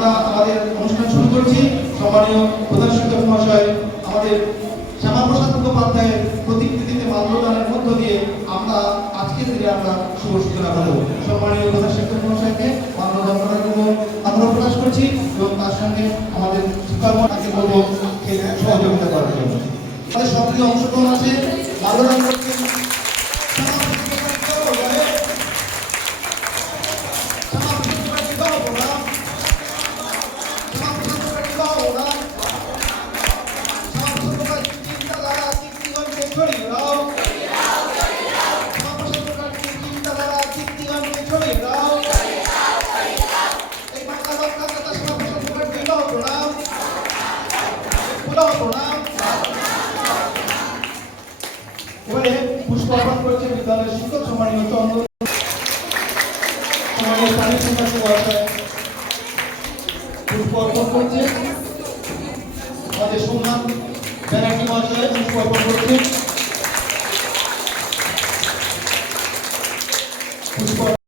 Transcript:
আমরা আমাদের অনুষ্ঠান শুরু করছি। সম্মানীয় প্রধান শিক্ষক মহাশয় আমাদের শ্যামাপ্রসাদ মুখোপাধ্যায়ের প্রতিকৃতিতে মাল্যদানের মধ্য দিয়ে আমরা আজকের দিনে আমরা শুভ সূচনা করব। সম্মানীয় প্রধান শিক্ষক মহাশয়কে মাল্যদান করার জন্য আগ্রহ প্রকাশ করছি এবং তার সঙ্গে আমাদের শিক্ষককে বলবো সহযোগিতা করার জন্য। আমাদের সক্রিয় অংশগ্রহণ আছে মাল্যদান করছেন এবারে পুষ্প অর্পণ করেছে বিদ্যালয়ের শিক্ষক সম্মানীয় চন্দ্র পুষ্প অর্পণ করছে আমাদের সোমনাথ ব্যানার্জি মহাশয় পুষ্প অর্পণ করছে পুষ্প